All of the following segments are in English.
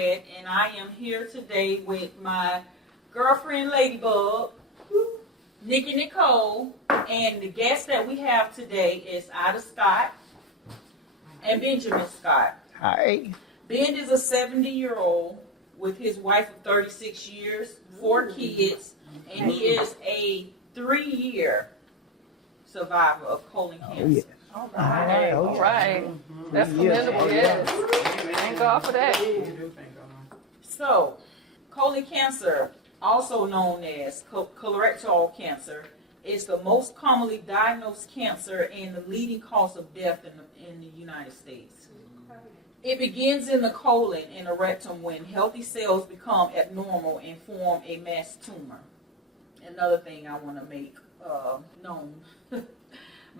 Fred, and I am here today with my girlfriend Ladybug, Nikki Nicole, and the guest that we have today is Ida Scott and Benjamin Scott. Hi. Ben is a 70-year-old with his wife of 36 years, 4 kids, and he is a 3-year survivor of colon cancer. Oh, yes. All right. Oh, All right. That's commendable, yes. Thank God for that. So, colon cancer, also known as colorectal cancer, is the most commonly diagnosed cancer and the leading cause of death in the United States. It begins in the colon and the rectum when healthy cells become abnormal and form a mass tumor. Another thing I want to make known,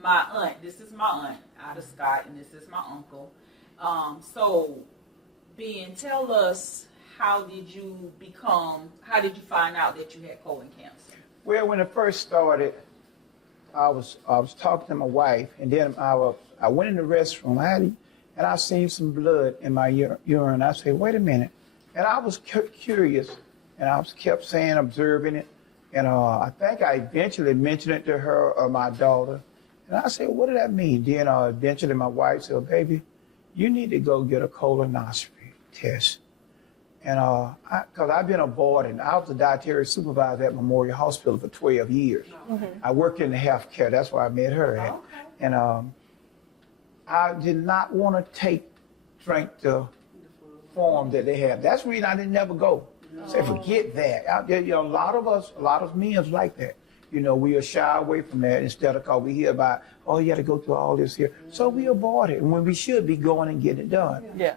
my aunt, this is my aunt, Ida Scott, and this is my uncle. So, Ben, tell us, how did you find out that you had colon cancer? Well, when it first started, I was talking to my wife, and then I went in the restroom, and I seen some blood in my urine. I said, wait a minute. And I was curious, and I kept saying, observing it. And I think I eventually mentioned it to her or my daughter. And I said, what did that mean? Then eventually my wife said, baby, you need to go get a colonoscopy test. And because I've been aborted, I was a dietary supervisor at Memorial Hospital for 12 years. Mm-hmm. I worked in the healthcare. That's where I met her at. Okay. And I did not want to drink the form that they have. That's the reason I didn't never go. No. Say, forget that. Out there, a lot of men's like that. We shy away from that instead of because we hear about, oh, you got to go through all this here. Mm-hmm. So we abort it when we should be going and getting it done. Yeah.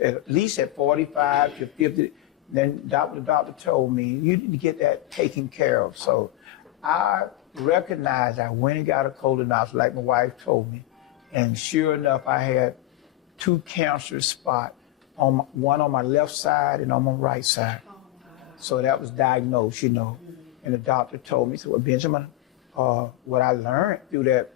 At least at 45 to 50. Then the doctor told me, you need to get that taken care of. So I recognized I went and got a colonoscopy like my wife told me. And sure enough, I had 2 cancerous spots, one on my left side and on my right side. Oh, wow. So that was diagnosed, Mm-hmm. And the doctor told me, he said, well, Benjamin, what I learned through that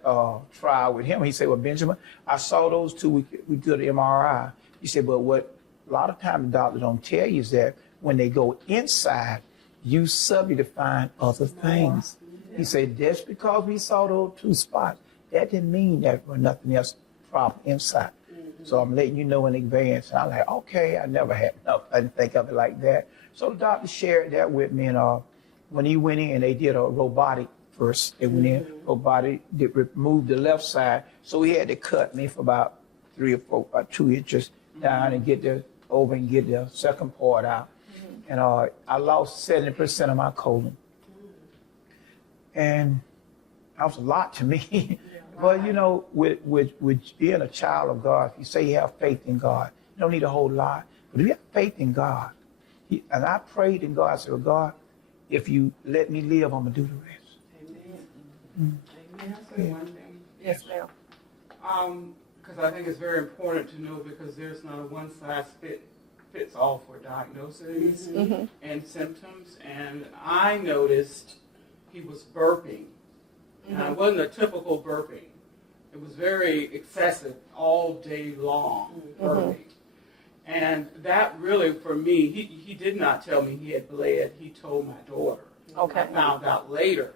trial with him, he said, well, Benjamin, I saw those 2, we did the MRI. He said, but what a lot of times the doctor don't tell you is that when they go inside, you subtly find other things. Yeah. He said, just because we saw those 2 spots, that didn't mean that there was nothing else problem inside. Mm-hmm. So I'm letting you know in advance. And I'm like, okay, I never had I didn't think of it like that. So the doctor shared that with me. And when he went in, they did a robotic first. They went in, robotic, they removed the left side. So he had to cut me for about 3 or 4, about 2 inches down and get over and get the second part out. Mm-hmm. And I lost 70% of my colon. And that was a lot to me. But, with being a child of God, if you say you have faith in God, you don't need a whole lot. But if you have faith in God, and I prayed in God, I said, well, God, if you let me live, I'm going to do the rest. Amen. Amen. I say one thing? Yes, ma'am. Because I think it's very important to know because there's not a one-size-fits-all for diagnoses and symptoms. And I noticed he was burping. Now, it wasn't a typical burping. It was very excessive all day long burping. And that really, for me, he did not tell me he had bled. He told my daughter. Okay. I found out later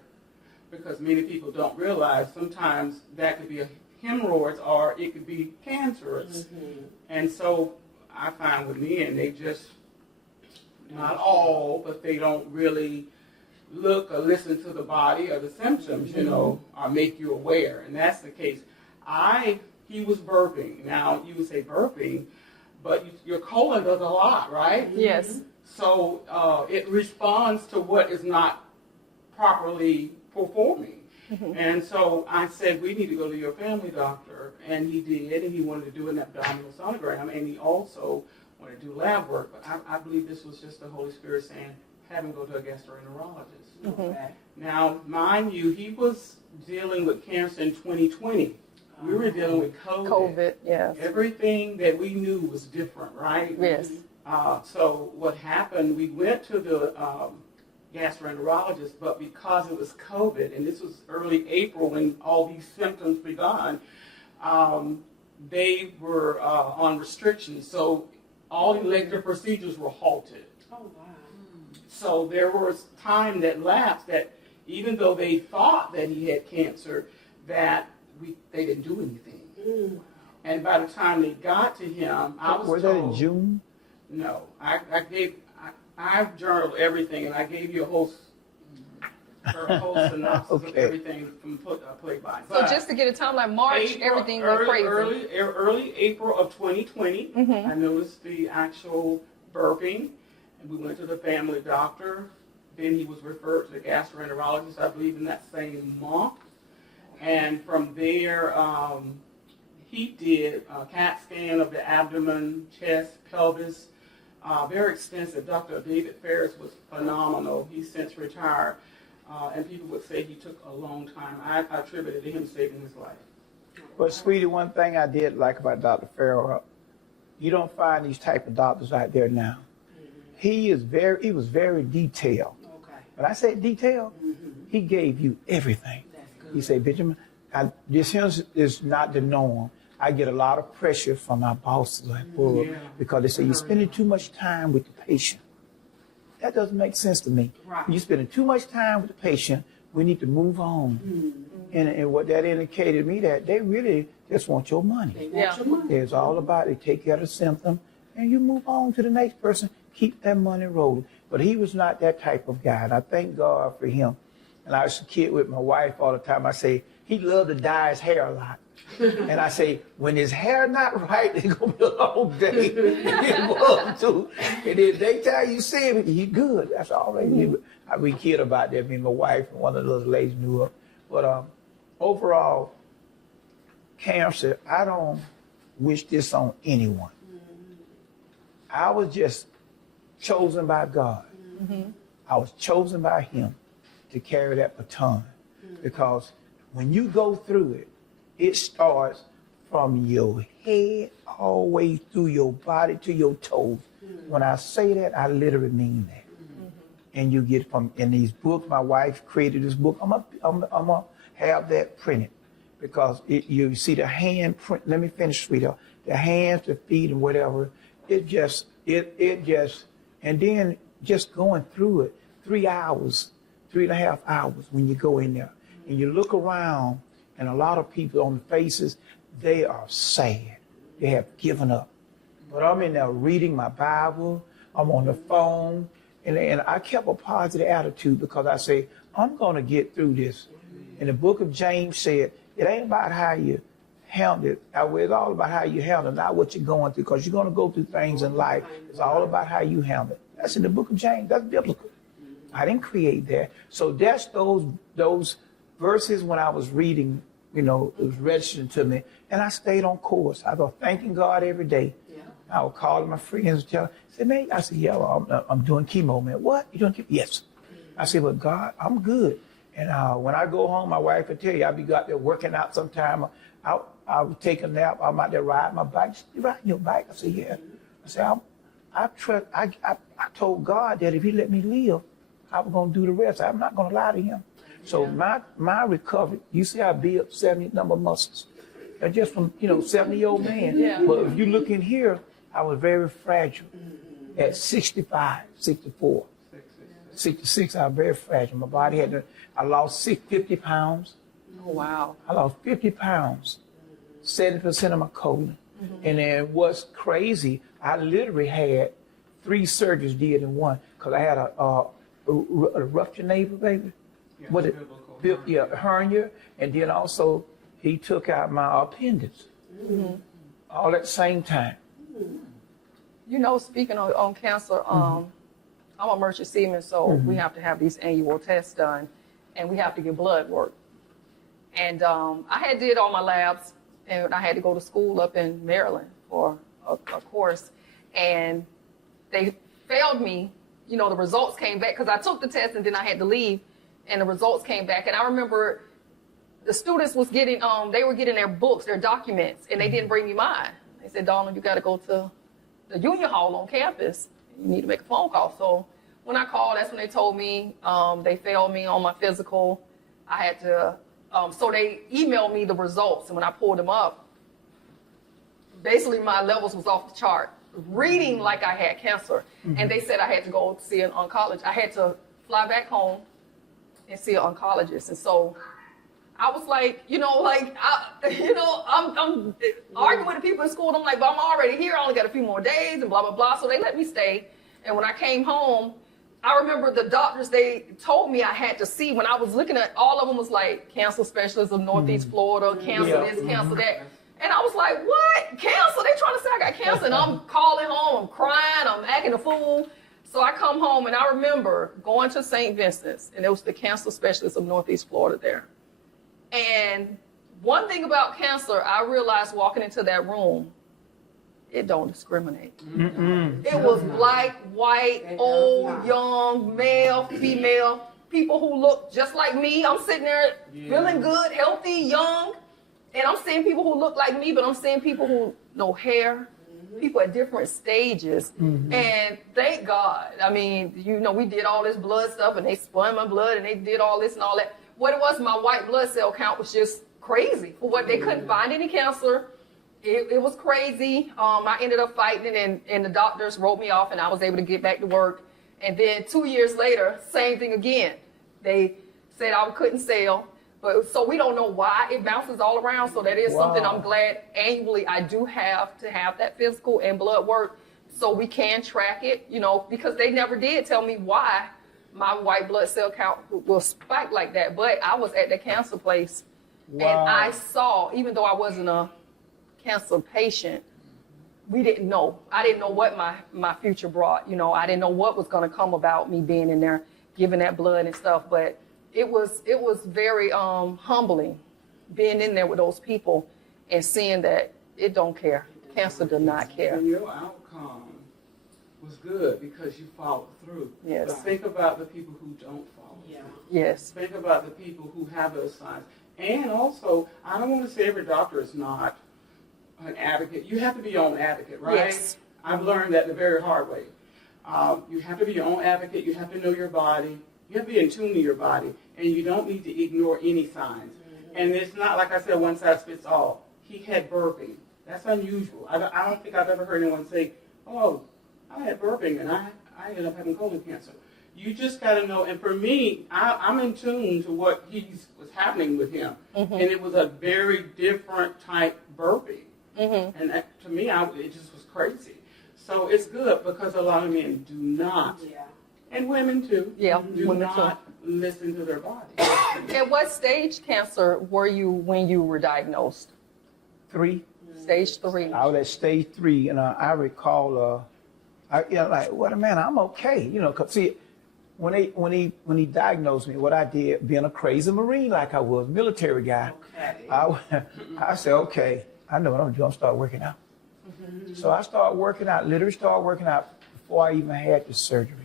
because many people don't realize sometimes that could be a hemorrhoids or it could be cancerous. Mm-hmm. And so I find with me, and they just, not all, but they don't really look or listen to the body or the symptoms, or make you aware. And that's the case. He was burping. Now, you would say burping, but your colon does a lot, right? Yes. So it responds to what is not properly performing. Mm-hmm. And so I said, we need to go to your family doctor. And he did, and he wanted to do an abdominal sonogram, and he also wanted to do lab work. But I believe this was just the Holy Spirit saying, have him go to a gastroenterologist. Mm-hmm. Okay. Now, mind you, he was dealing with cancer in 2020. We were dealing with COVID. COVID, yes. Everything that we knew was different, right? Yes. So what happened, we went to the gastroenterologist, but because it was COVID, and this was early April when all these symptoms began, they were on restrictions. So all elective procedures were halted. Oh, wow. So there was time that lapsed that even though they thought that he had cancer, that they didn't do anything. And by the time they got to him, I was Was told, that in June? No, I've journaled everything, and I gave you a whole synopsis of Okay. everything from play by. So just to get a timeline, March, everything went crazy. Early April of 2020, Mhm. I noticed the actual burping, and we went to the family doctor. Then he was referred to the gastroenterologist, I believe, in that same month. And from there, he did a CAT scan of the abdomen, chest, pelvis, very extensive. Dr. David Ferris was phenomenal. He's since retired. And people would say he took a long time. I attributed to him saving his life. But sweetie, one thing I did like about Dr. Farrell, you don't find these type of doctors out there now. He was very detailed. Okay. When I say detailed, he gave you everything. That's good. He said, Benjamin, this here is not the norm. I get a lot of pressure from my bosses at work because they say you're spending too much time with the patient. That doesn't make sense to me. Right. You're spending too much time with the patient. We need to move on. And what that indicated to me that they really just want your money. They want your money. It's all about they take care of the symptom and you move on to the next person. Keep that money rolling. But he was not that type of guy, and I thank God for him. And I was a kid with my wife all the time. I say he loved to dye his hair a lot. And I say, when his hair not right, it's gonna be a long day. It was too. And then they tell you see him, he good. That's all they do. We kid about that. Me and my wife and one of those ladies knew her. But overall, cancer, I don't wish this on anyone. I was just chosen by God. I was chosen by him to carry that baton. Because when you go through it, it starts from your head all the way through your body to your toes. When I say that, I literally mean that. And you get from in these books. My wife created this book. I'm gonna have that printed because you see the hand print. Let me finish, sweetheart. The hands, the feet, and whatever. It just, and then just going through it, 3 hours, 3.5 hours when you go in there and you look around. And a lot of people on the faces, they are sad. They have given up. But I'm in there reading my Bible. I'm on the phone. And I kept a positive attitude because I say, I'm going to get through this. And the book of James said, it ain't about how you handle it. It's all about how you handle it, not what you're going through, because you're going to go through things in life. It's all about how you handle it. That's in the book of James. That's biblical. I didn't create that. So that's those verses when I was reading, it was registering to me, and I stayed on course. I was thanking God every day. Yeah. I would call my friends and tell them, say, man, I said, yeah, I'm doing chemo, man. What? You doing chemo? Yes. I said, but God, I'm good. And when I go home, my wife would tell you, I'll be out there working out sometime. I would take a nap. I'm out there riding my bike. You riding your bike? I said, yeah. I said, I told God that if he let me live, I was going to do the rest. I'm not going to lie to him. So my recovery, you see I built 70 number muscles. They're just from, 70-year-old man. Yeah. But if you look in here, I was very fragile. At 65, 64, 66, I was very fragile. My body I lost 50 pounds. Oh, wow. I lost 50 pounds, 70% of my colon. And then what's crazy, I literally had 3 surgeries did in one, because I had a ruptured navel, baby. Hernia, and then also he took out my appendix, all at the same time. Speaking on cancer, I'm a merchant seaman, so we have to have these annual tests done, and we have to get blood work. And I had did all my labs, and I had to go to school up in Maryland for a course, and they failed me. The results came back because I took the test and then I had to leave, and the results came back. And I remember the students was getting, they were getting their books, their documents, and they didn't bring me mine. They said, Darling, you got to go to the union hall on campus. You need to make a phone call. So when I called, that's when they told me they failed me on my physical. I had to, so they emailed me the results. And when I pulled them up, basically my levels was off the chart. reading like I had cancer. And they said I had to go see an oncologist. I had to fly back home and see an oncologist. And so I was like, I'm arguing with the people in school. And I'm like, but I'm already here. I only got a few more days and blah, blah, blah. So they let me stay. And when I came home, I remember the doctors, they told me I had to see. When I was looking at, all of them was like cancer specialist of Northeast Florida, cancer this, cancer that. And I was like, what? Cancer? They trying to say I got cancer. And I'm calling home, I'm crying, I'm acting a fool. So I come home and I remember going to St. Vincent's, and it was the cancer specialist of Northeast Florida there. And one thing about cancer, I realized walking into that room, it don't discriminate. It was black, white, old, young, male, female, people who look just like me. I'm sitting there feeling good, healthy, young, and I'm seeing people who look like me, but I'm seeing people who no hair, people at different stages. And thank God, I mean, we did all this blood stuff, and they spun my blood, and they did all this and all that. What it was, my white blood cell count was just crazy. For what, they couldn't find any cancer. It was crazy. I ended up fighting, and the doctors wrote me off, and I was able to get back to work. And then 2 years later, same thing again. They said I couldn't sell. But so we don't know why it bounces all around. So that is something I'm glad annually I do have to have that physical and blood work so we can track it, because they never did tell me why my white blood cell count will spike like that. But I was at the cancer place and I saw, even though I wasn't a cancer patient, we didn't know. I didn't know what my future brought. I didn't know what was going to come about me being in there, giving that blood and stuff. But it was very humbling being in there with those people and seeing that it don't care. Cancer does not care. And your outcome was good because you followed through. Yes. But think about the people who don't follow through. Yes. Think about the people who have those signs. And also, I don't want to say every doctor is not an advocate. You have to be your own advocate, right? Yes. I've learned that the very hard way. You have to be your own advocate. You have to know your body. You have to be in tune to your body. And you don't need to ignore any signs. And it's not, like I said, one size fits all. He had burping. That's unusual. I don't think I've ever heard anyone say, oh, I had burping and I ended up having colon cancer. You just got to know. And for me, I'm in tune to what was happening with him. And it was a very different type burping. And that, to me, it just was crazy. So it's good because a lot of men do not, and women too, do not listen to their body. At what stage cancer were you when you were diagnosed? 3. Stage 3. I was at stage 3, and I recall, like, what a man, I'm okay, cause see, when he diagnosed me, what I did, being a crazy Marine like I was, military guy, I said, okay, I know what I'm doing. I'm start working out. So I started working out, literally started working out before I even had the surgery.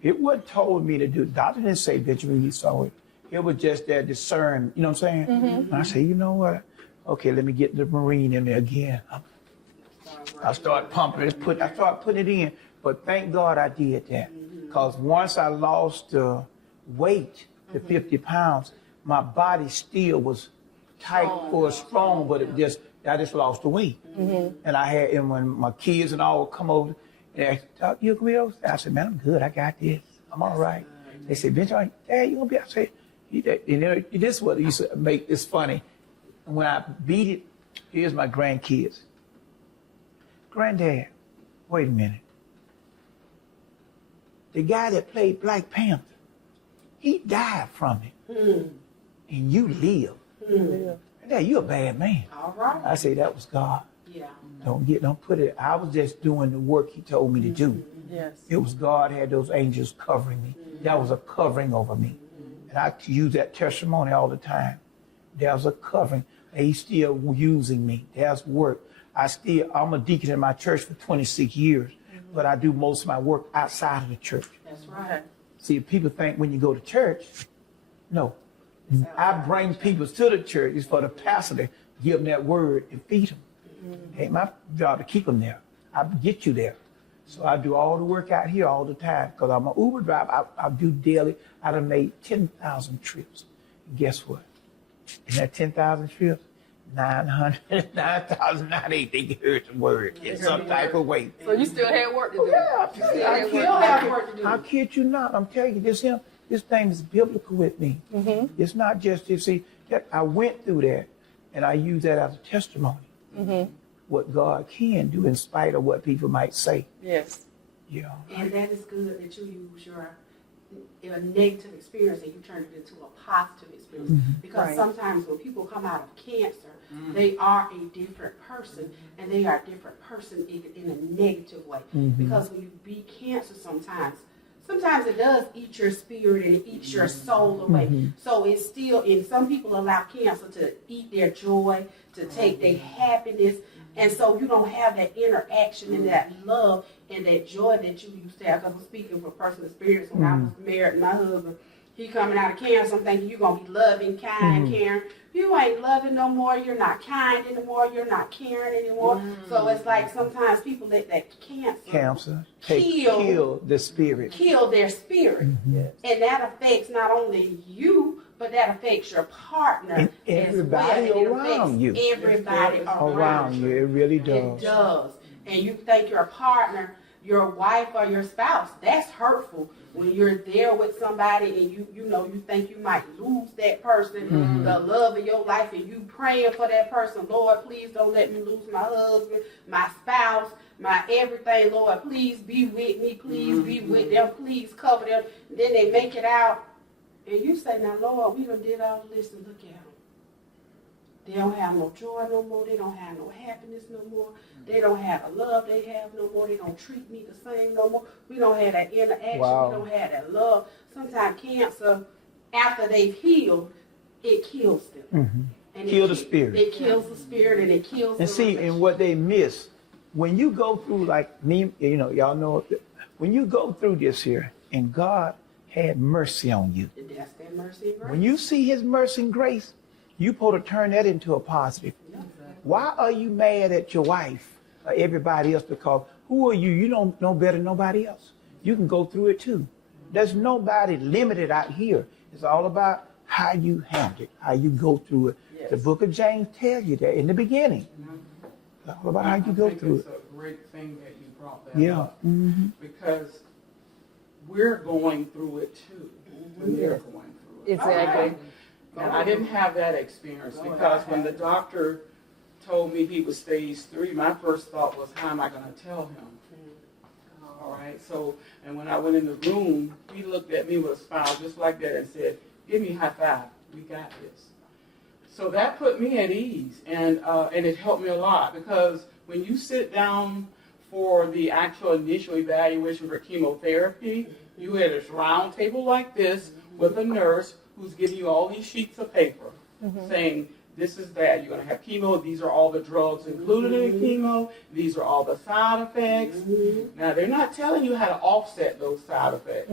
It wasn't told me to do. The doctor didn't say, Benjamin, you saw it. It was just that discern, you know what I'm saying? And I said, you know what? Okay, let me get the Marine in there again. I started pumping it, I started putting it in. But thank God I did that. Because once I lost the weight to 50 pounds, my body still was tight or strong, but I just lost the weight. And when my kids and all would come over, and ask, you gonna be okay? I said, man, I'm good. I got this. I'm all right. They said, Benjamin, Dad, you gonna be? I said, this is what used to make this funny. And when I beat it, here's my grandkids. Granddad, wait a minute. The guy that played Black Panther, he died from it. And you live. Dad, you're a bad man. All right. I say that was God. Don't put it. I was just doing the work he told me to do. Yes. It was God had those angels covering me. That was a covering over me. And I use that testimony all the time. There's a covering. He's still using me. There's work. I'm a deacon in my church for 26 years, but I do most of my work outside of the church. That's right. See, people think when you go to church, no. I bring people to the church. It's for the pastor to give them that word and feed them. Ain't my job to keep them there. I get you there. So I do all the work out here all the time because I'm an Uber driver. I do daily. I done made 10,000 trips. And guess what? In that 10,000 trips, 9,098. They heard the word in some type of way. So you still had work to do. Yeah, You still I had kid, work Still to have do. work to do. I kid you not. I'm telling you, this thing is biblical with me. It's not just, you see, I went through that, and I use that as a testimony. What God can do in spite of what people might say. Yes. You know. And that is good that you use your negative experience and you turn it into a positive experience. Because Right. sometimes when people come out of cancer, they are a different person, and they are a different person in a negative way. Because when you beat cancer sometimes it does eat your spirit and it eats your soul away. So it's still, and some people allow cancer to eat their joy, to take their happiness. And so you don't have that interaction and that love and that joy that you used to have. Because I'm speaking from personal experience. When I was married, my husband, he coming out of cancer, I'm thinking you're going to be loving, kind, caring. You ain't loving no more. You're not kind anymore. You're not caring anymore. So it's like sometimes people let that Cancer Kill. kill the spirit. kill their spirit. And that affects not only you, but that affects your partner And as everybody well. And it around affects you. everybody Around you, it really It does. does. And you think your partner, your wife or your spouse, that's hurtful. When you're there with somebody and you know you think you might lose that person, the love of your life, and you praying for that person, Lord, please don't let me lose my husband, my spouse, my everything, Lord, please be with me, please be with them, please cover them. And then they make it out, and you say, now Lord, we done did all this, and look at them. They don't have no joy no more. They don't have no happiness no more. They don't have the love they have no more. They don't treat me the same no more. We don't have that interaction. Wow. We don't have that love. Sometimes cancer, after they've healed, it kills them. And Kill the spirit. It kills the spirit and it kills And the see, relationship. and what they miss, when you go through, like me, you know, y'all know, when you go through this here, and God had mercy on you, That's that mercy and grace. when you see his mercy and grace, you supposed to turn that into a positive. Why are you mad at your wife or everybody else? Because who are you? You don't know better than nobody else. You can go through it too. There's nobody limited out here. It's all about how you handle it, how you go through it. The book of James tells you that in the beginning. It's all about how you go through It's it. a great thing that you brought that Yeah. up. Because we're going through it too. When they're going through it. Exactly. And I didn't have that experience because when the doctor told me he was stage 3, my first thought was, how am I going to tell him? All right, so, and when I went in the room, he looked at me with a smile just like that and said, give me a high five, we got this. So that put me at ease, and it helped me a lot because when you sit down for the actual initial evaluation for chemotherapy, you had a round table like this with a nurse who's giving you all these sheets of paper saying, this is that, you're going to have chemo, these are all the drugs included in chemo, these are all the side effects. Now, they're not telling you how to offset those side effects.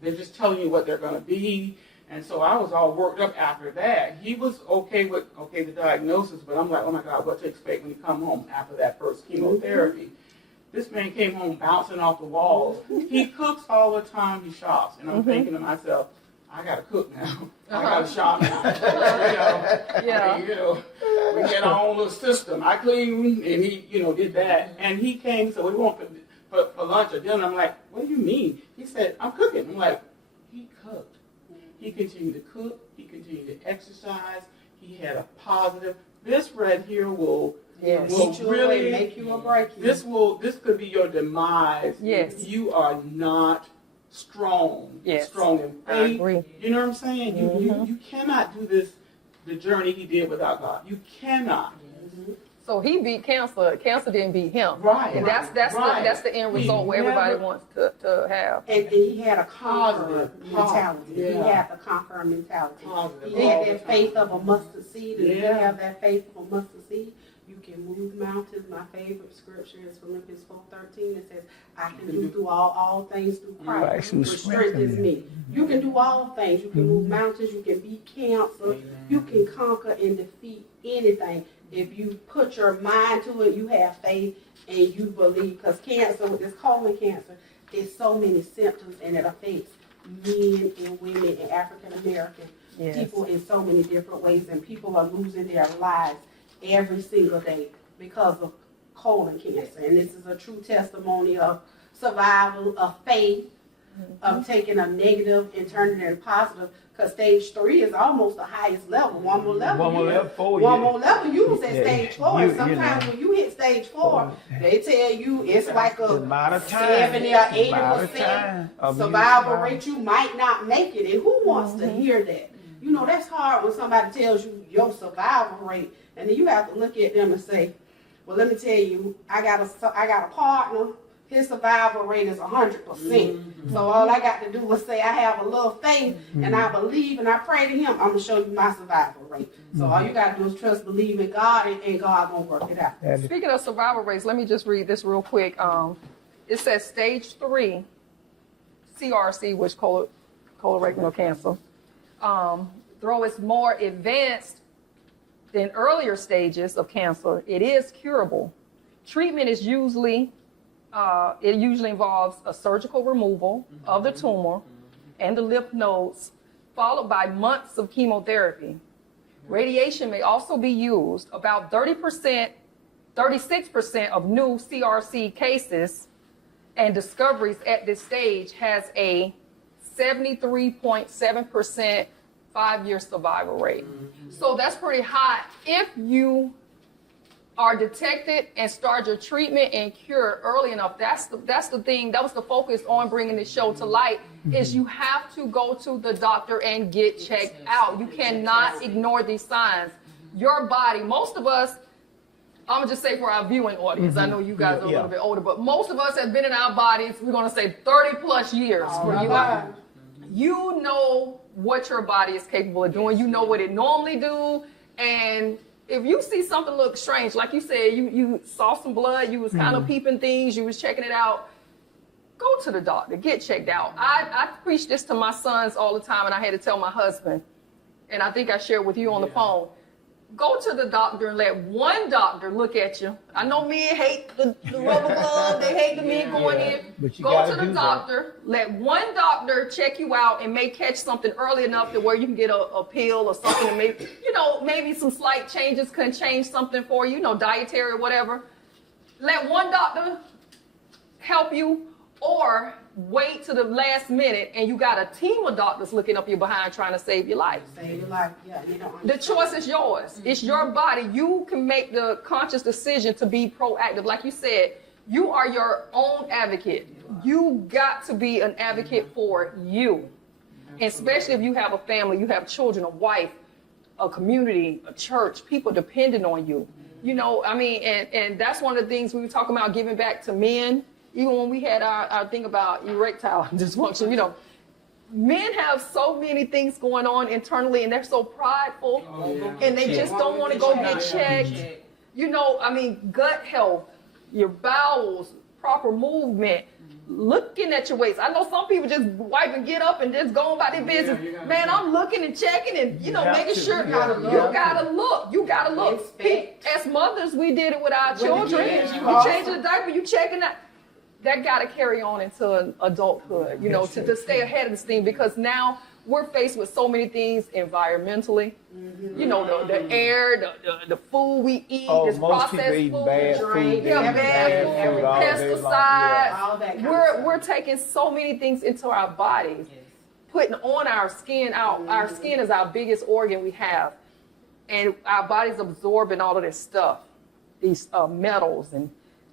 They're just telling you what they're going to be. And so I was all worked up after that. He was okay with, the diagnosis, but I'm like, oh my God, what to expect when you come home after that first chemotherapy? This man came home bouncing off the walls. He cooks all the time, he shops. And I'm thinking to myself, I gotta cook now. I gotta shop now. Yeah. We get our own little system. I clean, and he, did that. And he came, so we went for lunch or dinner. I'm like, what do you mean? He said, I'm cooking. I'm like, he cooked. He continued to cook. He continued to exercise. He had a positive. This right here will Teach you a way, make you or break you. this could be your demise. Yes. You are not strong. Yes. Strong in I faith. agree. You know what I'm saying? You cannot do this, the journey he did without God. You cannot. So he beat cancer. Cancer didn't beat him. Right. And that's Right. that's the end He result where everybody never- wants to have. And he had a conqueror Positive. mentality. He Yeah. had the conqueror mentality. Positive. He had that faith of a mustard seed. And if you Yeah. have that faith of a mustard seed, you can move mountains. My favorite scripture is Philippians 4:13. It says, I can do through all things through Christ, Christ who which strengthens strengthens me. You can do all things. You can move mountains. You can beat cancer. You can conquer and defeat anything. If you put your mind to it, you have faith, and you believe. Because cancer, with this colon cancer, there's so many symptoms, and it affects men and women and African American Yes. people in so many different ways, and people are losing their lives every single day because of colon cancer. And this is a true testimony of survival, of faith, of taking a negative and turning it positive. Because stage 3 is almost the highest level. One more level. One more level, 4, One yeah. more level, you was at Yeah, stage 4. And you sometimes know. when you hit stage 4, they tell you it's like The a amount of time. 70 or Amount of 80% time of you survival survive. rate. You might not make it. And who wants to hear that? You know, that's hard when somebody tells you your survival rate. And then you have to look at them and say, well, let me tell you, I got a partner. His survival rate is 100%. So all I got to do is say I have a little faith and I believe and I pray to him. I'm going to show you my survival rate. So all you got to do is trust, believe in God, and God going to work it out. Speaking of survival rates, let me just read this real quick. It says stage 3 CRC, which colorectal cancer, though it's more advanced than earlier stages of cancer, it is curable. Treatment is usually involves a surgical removal of the tumor and the lymph nodes, followed by months of chemotherapy. Radiation may also be used. About 36% of new CRC cases and discoveries at this stage has a 73.7% 5-year survival rate. So that's pretty high. If you are detected and start your treatment and cure early enough, that's the thing. That was the focus on bringing this show to light, is you have to go to the doctor and get checked out. You cannot ignore these signs. Your body, most of us, I'm going to just say for our viewing audience, I know you guys are a little bit older, but most of us have been in our bodies, we're going to say 30 plus years. You know what your body is capable of doing. You know what it normally do. And if you see something look strange, like you said, you saw some blood, you was kind of peeping things, you was checking it out, go to the doctor, get checked out. I preach this to my sons all the time, and I had to tell my husband, and I think I shared with you on the phone. Go to the doctor and let one doctor look at you. I know men hate the rubber glove. They hate the men going in. But you Go gotta to the do doctor. Let one doctor check you out and may catch something early enough to where you can get a pill or something. And maybe some slight changes can change something for you, dietary or whatever. Let one doctor help you, or wait to the last minute and you got a team of doctors looking up your behind trying to save your life. Save your life, yeah. The choice is yours. It's your body. You can make the conscious decision to be proactive. Like you said, you are your own advocate. You got to be an advocate for you. Especially if you have a family, you have children, a wife, a community, a church, people depending on you. And that's one of the things we were talking about, giving back to men. Even when we had our thing about erectile dysfunction, men have so many things going on internally, and they're so prideful, and they just don't want to go get checked. Gut health, your bowels, proper movement, looking at your waist. I know some people just wipe and get up and just go about their business. Man, I'm looking and checking and, making sure. You gotta look. As mothers, we did it with our children. You changing the diaper, you checking that. That got to carry on into adulthood, to stay ahead of this thing, because now we're faced with so many things environmentally. The air, the food we eat, this processed food, bad food, pesticides. All that kind of stuff. We're taking so many things into our bodies, putting on our skin. Our skin is our biggest organ we have, and our body's absorbing all of this stuff, these metals and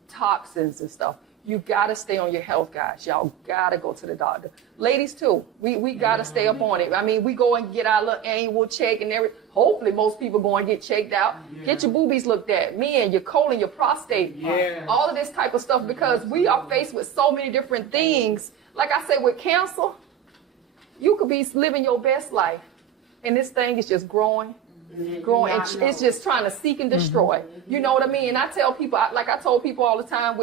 toxins and stuff. You got to stay on your health, guys. Y'all got to go to the doctor. Ladies, too. We got to stay up on it. We go and get our little annual check and everything. Hopefully, most people go and get checked out. Yeah. Get your boobies looked at. Men, your colon, your prostate. All of this type of stuff, because we are faced with so many different things. Like I said, with cancer, you could be living your best life, and this thing is just growing. It's just trying to seek and destroy. You know what I mean? And I tell people, like I told people all the time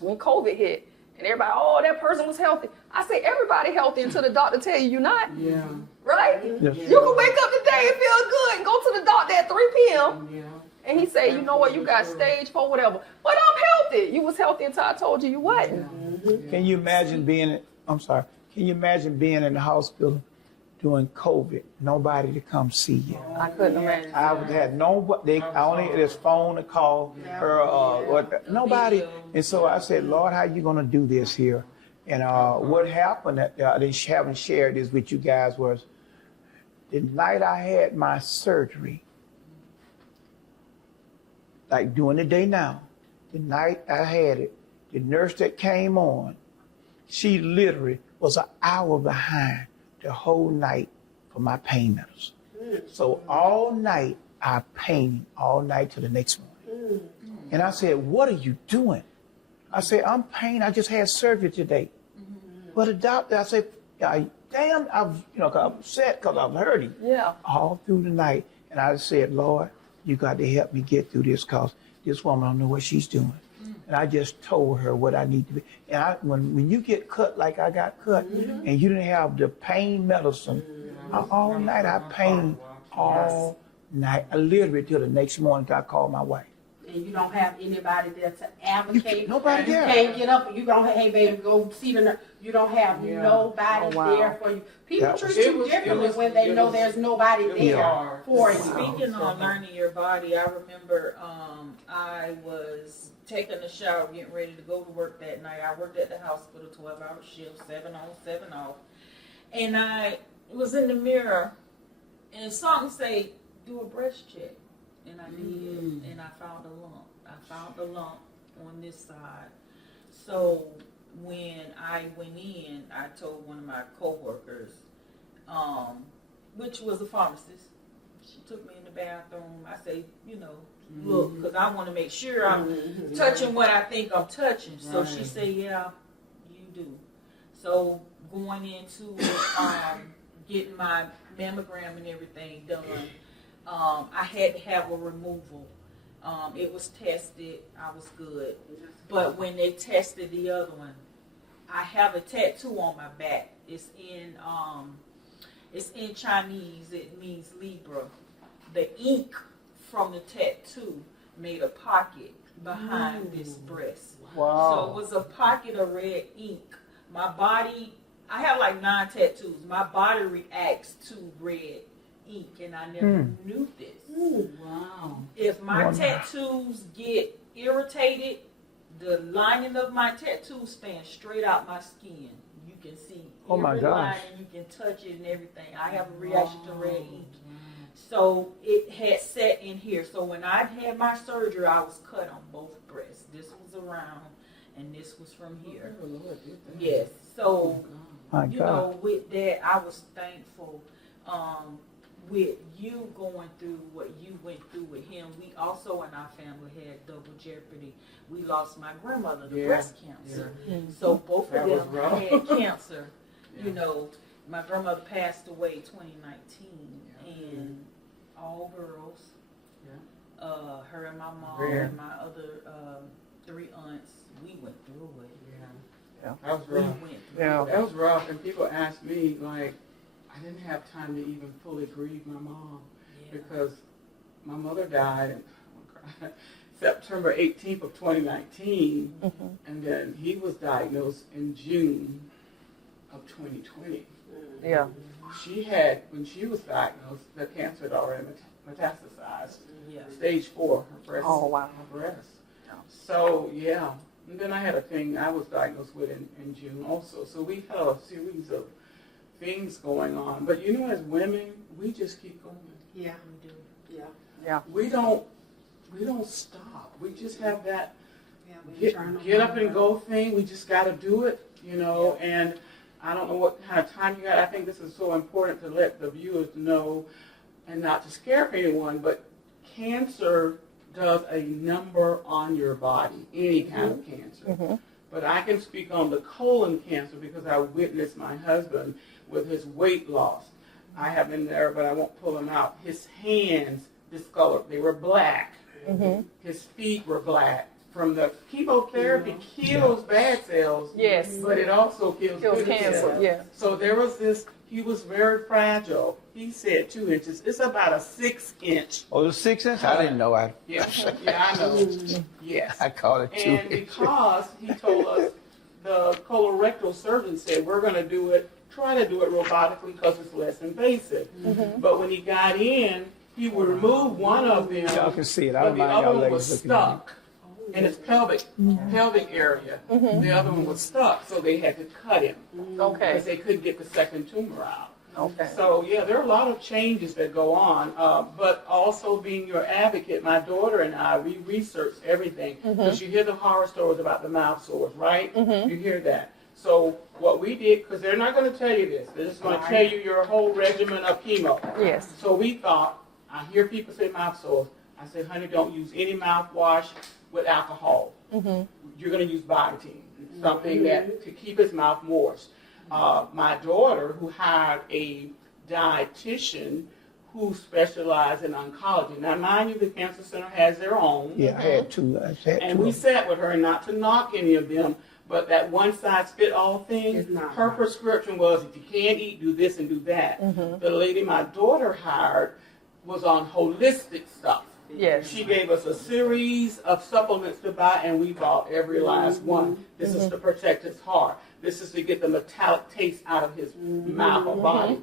when COVID hit, and everybody, that person was healthy. I say, everybody healthy until the doctor tell you you're not. Yeah. Right? Yes. You can wake up today and feel good and go to the doctor at 3 p.m. Yeah. And he say, you know what, you got stage 4, whatever. But I'm healthy. You was healthy until I told you you wasn't. Can you imagine being in the hospital during COVID, nobody to come see you. I couldn't imagine. I had nobody. I only this phone to call her. Nobody. And so I said, Lord, how you gonna do this here? And what happened? That I haven't shared this with you guys was the night I had my surgery, like during the day now, the night I had it, the nurse that came on, she literally was an hour behind the whole night for my pain medicine. So all night I painted all night till the next morning. And I said, what are you doing? I said, I'm painting. I just had surgery today. But the doctor, I said, damn, I'm upset because I'm hurting. Yeah. All through the night. And I said, Lord, you got to help me get through this because this woman don't know what she's doing. And I just told her what I need to be. And when you get cut like I got cut, and you didn't have the pain medicine, all night I pain all night. I literally till the next morning I called my wife. And you don't have anybody there to advocate. Nobody You there. can't get up and you don't have, hey baby, go see the nurse. You don't have nobody Oh, wow. there for you. People That treat was- you differently when they know there's nobody there for you. Speaking on learning your body, I remember I was taking a shower, getting ready to go to work that night. I worked at the hospital, 12-hour shift, 7 on, 7 off. And I was in the mirror, and something say, do a breast check. And I did, and I found a lump. I found a lump on this side. So when I went in, I told one of my coworkers, which was a pharmacist. She took me in the bathroom. I say, look, because I want to make sure I'm touching what I think I'm touching. So she said, yeah, you do. So going into getting my mammogram and everything done, I had to have a removal. It was tested. I was good. But when they tested the other one, I have a tattoo on my back. It's in Chinese. It means Libra. The ink from the tattoo made a pocket behind this breast. Wow. So it was a pocket of red ink. My body, I have like 9 tattoos. My body reacts to red ink, and I never knew this. Wow. If my Wow. tattoos get irritated, the lining of my tattoo stands straight out my skin. You can see Oh my every gosh. line, and you can touch it and everything. I have a reaction to red ink. So it had set in here. So when I had my surgery, I was cut on both breasts. This was around, and this was from here. Yes. So My you God. know, with that, I was thankful. With you going through what you went through with him, we also in our family had double jeopardy. We lost my grandmother to breast cancer. So both That of was them rough. had cancer. Yeah. You know, my grandmother passed away 2019, and all girls. Her and my mom and my other 3 aunts, we went through it. That was We rough. went through Yeah. it. That was rough, and people ask me, like, I didn't have time to even fully grieve my mom because my mother died September 18th of 2019, and then he was diagnosed in June of 2020. Yeah. She had, when she was diagnosed, the cancer had already metastasized. Yeah. Stage 4, her breast. Oh, wow. Her breast. So, yeah. And then I had a thing I was diagnosed with in June also. So we had a series of things going on. But you know, as women, we just keep going. Yeah, We do. yeah, Yeah. We don't stop. We just have that yeah. we turn get up around. and go thing. We just got to do it, and I don't know what kind of time you got. I think this is so important to let the viewers know, and not to scare anyone, but cancer does a number on your body, any kind of cancer. But I can speak on the colon cancer because I witnessed my husband with his weight loss. I have been there, but I won't pull him out. His hands discolored. They were black. His feet were black. From the chemotherapy kills bad cells, Yes. but it also kills Kills good cancer. cells. Yeah. So there was this, he was very fragile. He said 2 inches. It's about a 6-inch. Oh, the 6 inch? I didn't know. Yeah, I know. Yes. I called it 2 And because he told us the colorectal surgeon said, we're going to try to do it robotically because it's less invasive. But when he got in, he would remove one of them, Y'all can see it. I but don't the mind other y'all one ladies was looking at me. stuck in his pelvic area. The other one was stuck, so they had to cut him because Okay. they couldn't get the second tumor out. Okay. So yeah, there are a lot of changes that go on, but also being your advocate, my daughter and I, we research everything because you hear the horror stories about the mouth sores, right? You hear that. So what we did, because they're not going to tell you this, they're just going to tell you your whole regimen of chemo. Yes. So we thought, I hear people say mouth sores. I said, honey, don't use any mouthwash with alcohol. You're going to use Biotin, something that to keep his mouth moist. My daughter, who hired a dietitian who specialized in oncology. Now, mind you, the cancer center has their own. Yeah, I had two. And we sat with her, not to knock any of them, but that one-size-fit-all thing, It's not her right. prescription was, if you can't eat, do this and do that. The lady my daughter hired was on holistic stuff. Yes. She gave us a series of supplements to buy, and we bought every last one. This is to protect his heart. This is to get the metallic taste out of his mouth or body.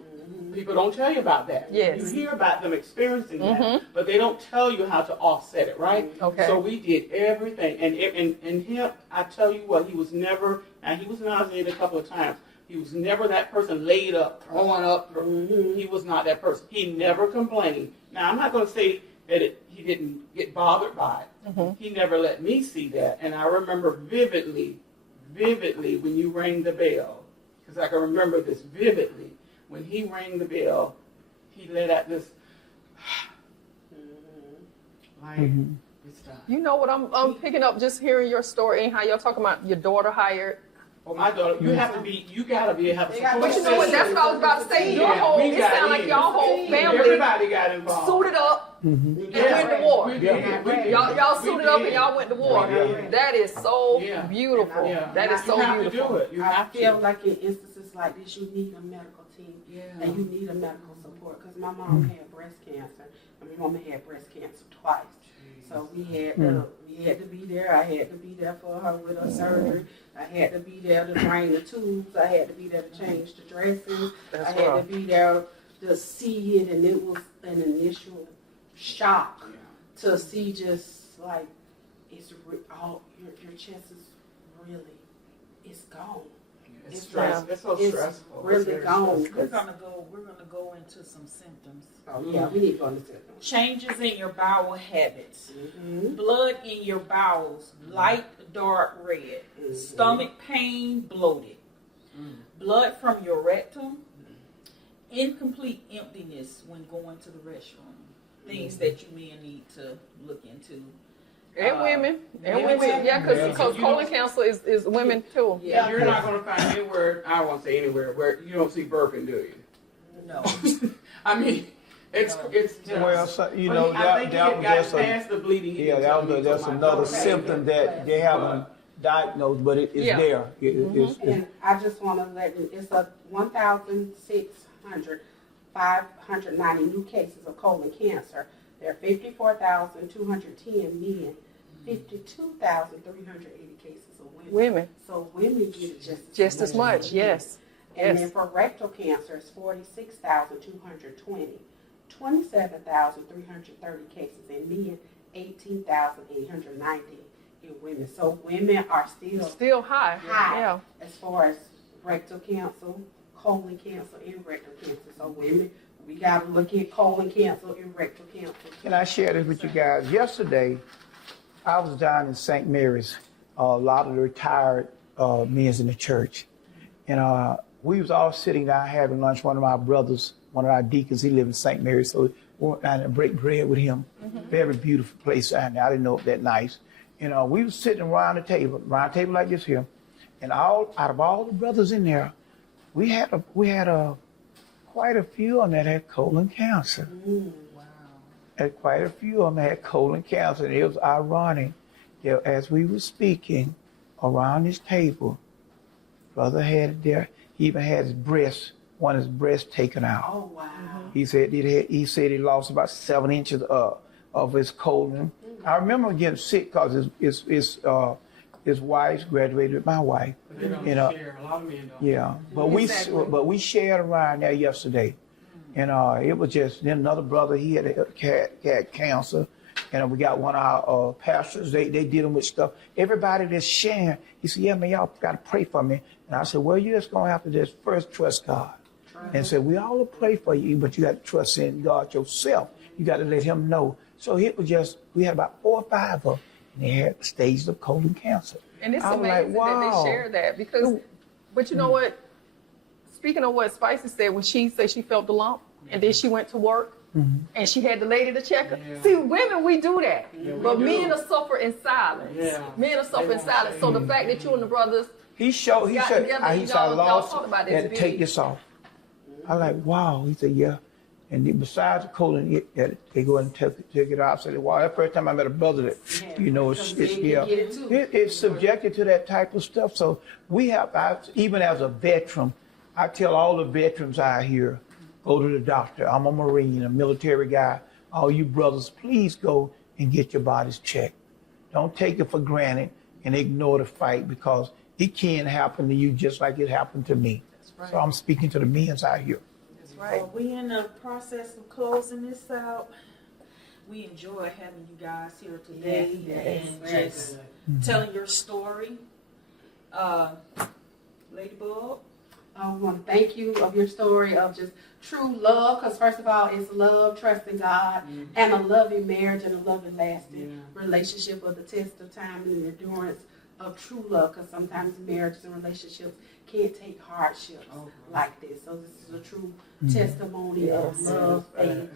People don't tell you about that. Yes. You hear about them experiencing that, but they don't tell you how to offset it, right? Okay. So we did everything, and him, I tell you what, he was never. Now he was nauseated a couple of times. He was never that person laid up, throwing up. He was not that person. He never complained. Now I'm not going to say that he didn't get bothered by it. He never let me see that, and I remember vividly when you rang the bell, because I can remember this vividly. When he rang the bell, he let out this, like, it's done. You know what I'm picking up just hearing your story and how y'all talking about your daughter hired. Well, my daughter, you gotta be have a They got- support But you know what? That's what I was about to say. Your whole, we it got sounds like in. y'all whole family Everybody got involved. suited up and went to war. We did. We did. Y'all We suited up did. and y'all went to war. Yeah. That is so Yeah. beautiful. Yeah. That is You so have beautiful. to do it. You I have feel to. like in instances like this, you need a medical team Yeah. and you need a medical support. Because my mom had breast cancer, and my mama had breast cancer twice. So we had to be there. I had to be there for her with her surgery. I had to be there to drain the tubes. I had to be there to change the dressings. That's I had rough. to be there to see it, and it was an initial shock to see just like all your chest is really it's gone. It's stressful. It's so It's stressful. really It's very gone. stressful. We're gonna go into some symptoms. Oh yeah, we need to go into it. Changes in your bowel habits. Mm-hmm. Blood in your bowels, light, dark red. Stomach pain, bloated. Blood from your rectum. Incomplete emptiness when going to the restroom. Things that you may need to look into. And women. And women women. too. Yeah, Yeah. because colon cancer is women too. Yeah. You're not going to find anywhere, I won't say anywhere, where you don't see burping, do you? No. I mean, it's just. Well, so, you But know, I think that he was got just a, past the bleeding. He yeah, didn't tell that me was till that's my another daughter. symptom that they haven't diagnosed, but it's Yeah. there. It's And I just want to let you, it's a 590 new cases of colon cancer. There are 54,210 men, 52,380 cases of women. Women. So women get Just as much, yes. And Yes. then for rectal cancer, it's 46,220, 27,330 cases in men, 18,890 in women. So women are Still high. high Yeah. as far as rectal cancer, colon cancer, and rectal cancer. So women, we got to look at colon cancer and rectal cancer. Can I share this with you guys? Yesterday, I was down in St. Mary's, a lot of the retired men in the church. And we was all sitting down having lunch. One of my brothers, one of our deacons, he lived in St. Mary's, so we went down and break bread with him. Very beautiful place down there. I didn't know it that nice. You know, we was sitting around a table like this here. And out of all the brothers in there, we had quite a few of them that had colon cancer. And quite a few of them had colon cancer. And it was ironic that as we were speaking around this table, brother had it there. He even had one of his breasts taken out. Oh, wow. He said he lost about 7 inches of his colon. I remember getting sick because it's his wife's graduated with my wife. But they don't You know, share. A lot of men don't. yeah, but we shared around there yesterday, and it was just then another brother. He had cancer, and we got one of our pastors. They dealing with stuff. Everybody that's sharing. He said, "Yeah, man, y'all got to pray for me." And I said, "Well, you just gonna have to just first trust God." And said, "We all will pray for you, but you got to trust in God yourself. You got to let Him know." So it was just we had about 4 or 5 of them, and they had stages of colon cancer. And it's I was amazing like, that wow. they share that because, but you know what? Speaking of what Spicy said, when she said she felt the lump and then she went to work and she had the lady to check her. Yeah. See, women, we do that. Yeah, we But do. men are suffer in silence. Yeah. Men are suffer in won't silence. say So the fact that you and the brothers, He said, Got together, he said, I y'all lost, talked about I had this to take big. this off. I like, wow. He said, yeah. And then besides the colon, they go and take it off. I said, wow, that's the first time I met a brother that, you know, it's Because men yeah. can get it too. It's subjected to that type of stuff. So we have, even as a veteran, I tell all the veterans out here, go to the doctor. I'm a Marine, a military guy. All you brothers, please go and get your bodies checked. Don't take it for granted and ignore the fight because it can happen to you just like it happened to me. right. So I'm speaking to the men out here. that's right. Well, we in the process of closing this out. We enjoy having you guys here today and Very just good. telling your story. Ladybug. I want to thank you of your story of just true love, because first of all, it's love, trusting God, and a loving marriage and a loving, lasting relationship of the test of time and the endurance of true love, because sometimes marriages and relationships can't take hardships like this. So this is a true testimony of love, faith,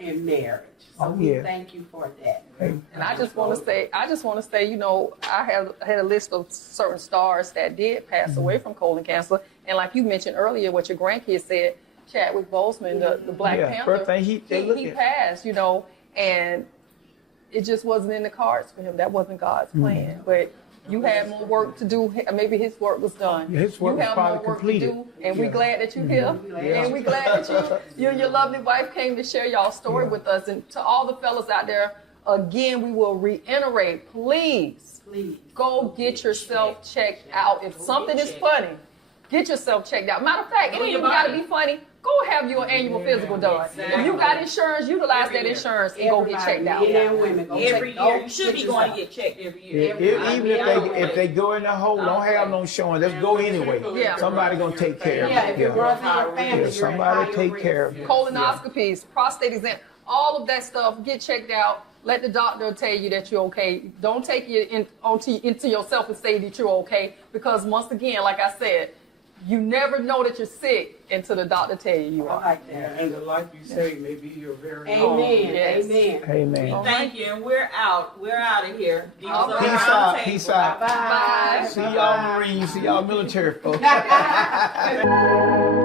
and marriage. So Oh, we yeah. thank you for that. And I just want to say, you know, I had a list of certain stars that did pass away from colon cancer. And like you mentioned earlier, what your grandkids said, Chadwick Boseman, the Black Yeah, Panther, first thing he passed, you know, and it just wasn't in the cards for him. That wasn't God's plan. But you had more work to do. Maybe his work was done. Yeah, his work you was have probably more work completed. to do, and we're glad that you're here. Yeah. And we're glad that you and your lovely wife came to share y'all story with us. And to all the fellas out there, again, we will reiterate, please Please. go get yourself checked out. If something is funny, get yourself checked out. Matter of fact, it Know ain't your even got to body. be funny. Go have your annual physical done. If you got insurance, utilize that insurance and go get checked out. Men and women. Go Every check- year, go you should be get going yourself. to get checked every Yeah, year. even if they go in the hole, don't have no showing. Let's go anyway. Yeah. Somebody gonna take care of Yeah, it. if your brother and your family, Yeah, you're at somebody higher take risk. care of it. Colonoscopies, prostate exam, all of that stuff, get checked out. Let the doctor tell you that you're okay. Don't take it into yourself and say that you're okay, because once again, like I said, you never know that you're sick until the doctor tell you you I are. like Yeah, that. and the life you say may be your very own. Amen. Yes. Amen. Amen. Thank you, and we're out. We're out of here. These All are right. Peace round out. table. Peace out. Bye. Bye. See y'all Marines. See y'all military folks. Bye.